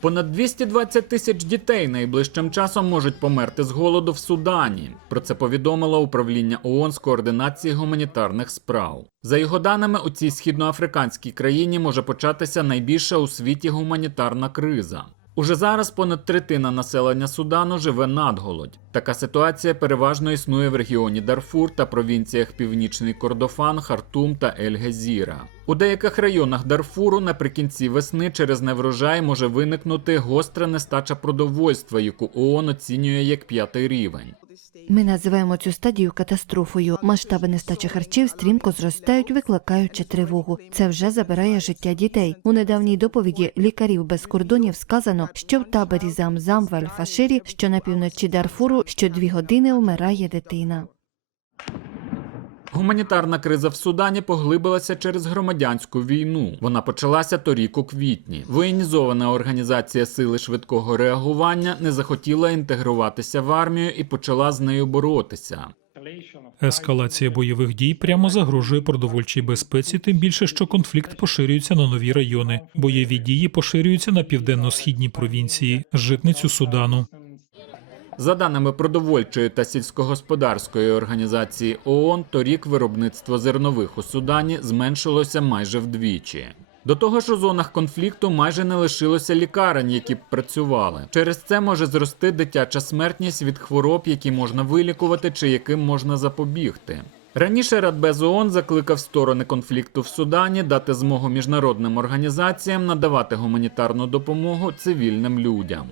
Понад 220 тисяч дітей найближчим часом можуть померти з голоду в Судані. Про це повідомило управління ООН з координації гуманітарних справ. За його даними, у цій східноафриканській країні може початися найбільша у світі гуманітарна криза. Уже зараз понад третина населення Судану живе надголодь. Така ситуація переважно існує в регіоні Дарфур та провінціях Північний Кордофан, Хартум та Ель-Гезіра. У деяких районах Дарфуру наприкінці весни через неврожай може виникнути гостра нестача продовольства, яку ООН оцінює як п'ятий рівень. Ми називаємо цю стадію катастрофою. Масштаби нестачі харчів стрімко зростають, викликаючи тривогу. Це вже забирає життя дітей. У недавній доповіді лікарів без кордонів сказано, що в таборі Замзам в Аль-Фаширі, що на півночі Дарфуру, що дві години вмирає дитина. Гуманітарна криза в Судані поглибилася через громадянську війну. Вона почалася торік у квітні. Воєнізована організація сили швидкого реагування не захотіла інтегруватися в армію і почала з нею боротися. Ескалація бойових дій прямо загрожує продовольчій безпеці, тим більше, що конфлікт поширюється на нові райони. Бойові дії поширюються на південно-східні провінції, житницю Судану. За даними продовольчої та сільськогосподарської організації ООН, торік виробництво зернових у Судані зменшилося майже вдвічі. До того ж, у зонах конфлікту майже не лишилося лікарень, які б працювали. Через це може зрости дитяча смертність від хвороб, які можна вилікувати чи яким можна запобігти. Раніше Радбез ООН закликав сторони конфлікту в Судані дати змогу міжнародним організаціям надавати гуманітарну допомогу цивільним людям.